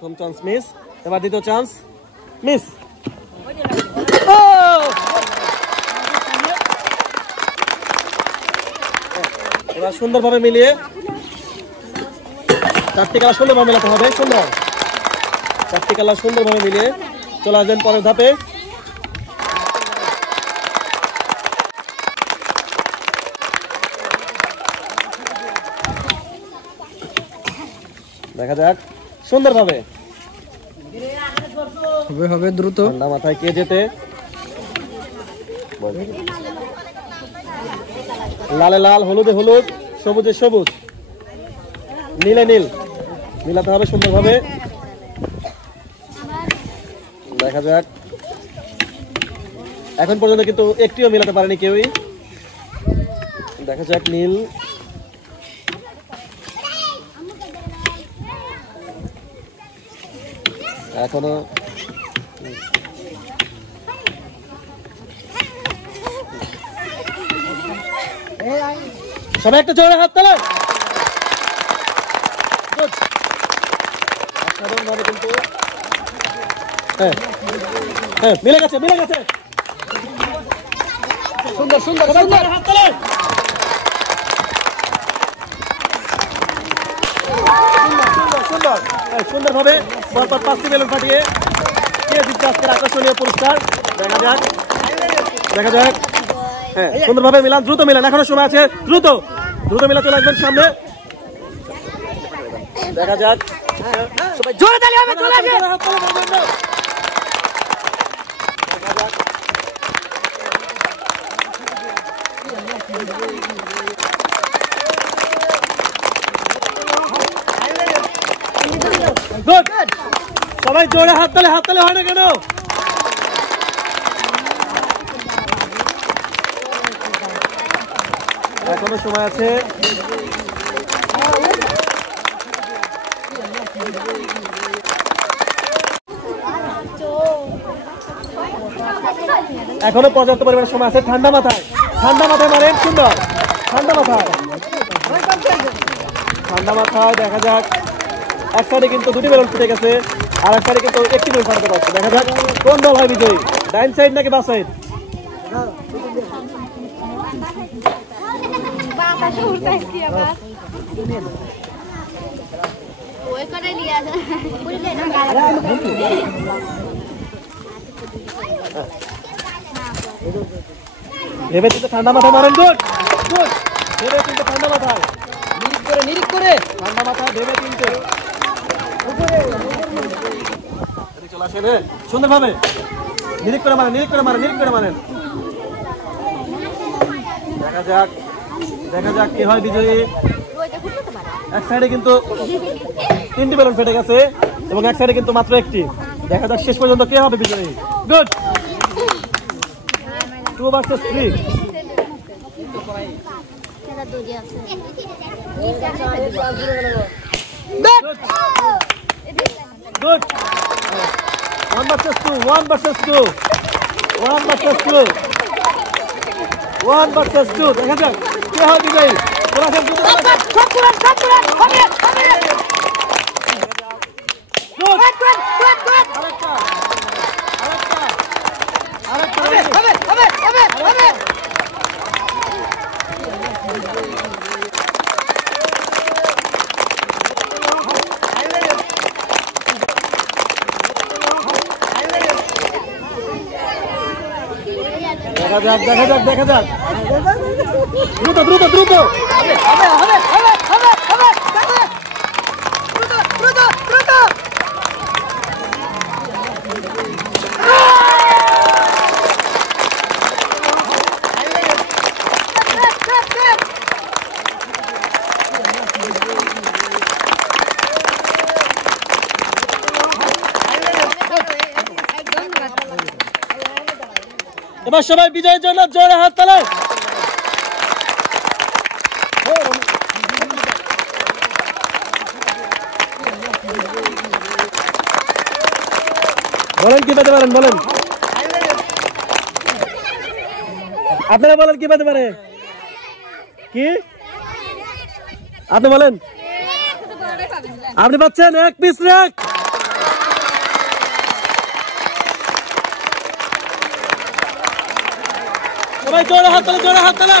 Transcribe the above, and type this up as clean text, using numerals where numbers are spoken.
প্রথম chance miss, এবার দ্বিতীয় চান্স মিস। এবার সুন্দরভাবে মিলিয়ে চারটি কালার সুন্দরভাবে মেলাতে হবে। সুন্দর চারটি কালার সুন্দরভাবে মিলিয়ে চলে আসবেন পরের ধাপে। দেখা যাক সুন্দরভাবে হবে দ্রুত। ঠান্ডা মাথায় কে যেতে? লালে লাল, হলুদে হলুদ, সবুজে সবুজ, নীলে নীল, মিলাতে হবে সুন্দরভাবে। দেখা যাক, এখন পর্যন্ত কিন্তু একটিও মিলাতে পারেনি কেউই। দেখা যাক নীল, এখনো সবাই একটা জোরে হাত তালে। অসাধারণভাবে কিন্তু হ্যাঁ হ্যাঁ মিলে গেছে, মিলে গেছে। সুন্দর সুন্দর সুন্দর হাত তালে। সুন্দর সুন্দরভাবে পরপর 5টি বেলুন ফাটিয়ে কে জিতছে আজকের আকর্ষণীয় পুরস্কার। দেখা যাক, দেখা যাক। হ্যাঁ সুন্দরভাবে মিলান, দ্রুত মিলান, এখনো সময় আছে। দ্রুত দ্রুত মিলা, চলে আসবেন সামনে। দেখা যাক, সবাই জোরে তালি হবে, চলে আসবে। গুড, সবাই জোরে হাত তালে, হাত তালে হয় না কেন? এখনো সময় আছে। এখনো পর্যাপ্ত পরিমাণ সময় আছে। ঠান্ডা মাথায়, ঠান্ডা মাথায় মারেন। সুন্দর, ঠান্ডা মাথায়, ঠান্ডা মাথায়। দেখা যাক, এক সাইডে কিন্তু 2টি বেলুন ফুটে গেছে, আর এক সাইডে কিন্তু 1টি বেলুন ফাটাতে পারছে। দেখা যাক কোন দল হয় বিজয়ী, ডাইন সাইড নাকি বাম সাইড? ভেবে চিন্তে ঠান্ডা মাথায় মারেন। গুড গুড, ভেবে চিন্তে ঠান্ডা মাথায়, নিরিখ করে, নিরিখ করে ঠান্ডা মাথায় ভেবে চিন্তে চলে আসেন। সুন্দরভাবে নিরিখ করে মারেন, নিরিখ করে মারেন, নিরিখ করে মারেন। দেখা যাক, দেখা যাক কি হয় বিজয়ী। এক সাইডে কিন্তু 3টি বেলুন ফেটে গেছে এবং এক সাইডে কিন্তু মাত্র 1টি। দেখা যাক শেষ পর্যন্ত কে হবে বিজয়ী। Good, 2 versus 3। Good, 1 versus 2, 1 versus 2, 1 versus 2, 1 versus 2। দেখা যাক কে হয় বিজয়ী। দেখা যাক, দেখা যাক, দেখা যাক। দ্রুত দ্রুত দ্রুত, এবার সবাই বিজয়ের জন্য জোরে হাত তালে। বলেন কি পেতে পারেন, বলেন আপনারা, বলেন কি পেতে পারে? কি আপনি বলেন? আপনি পাচ্ছেন 1 পিস রেক। সবাই জোরে হাত তালে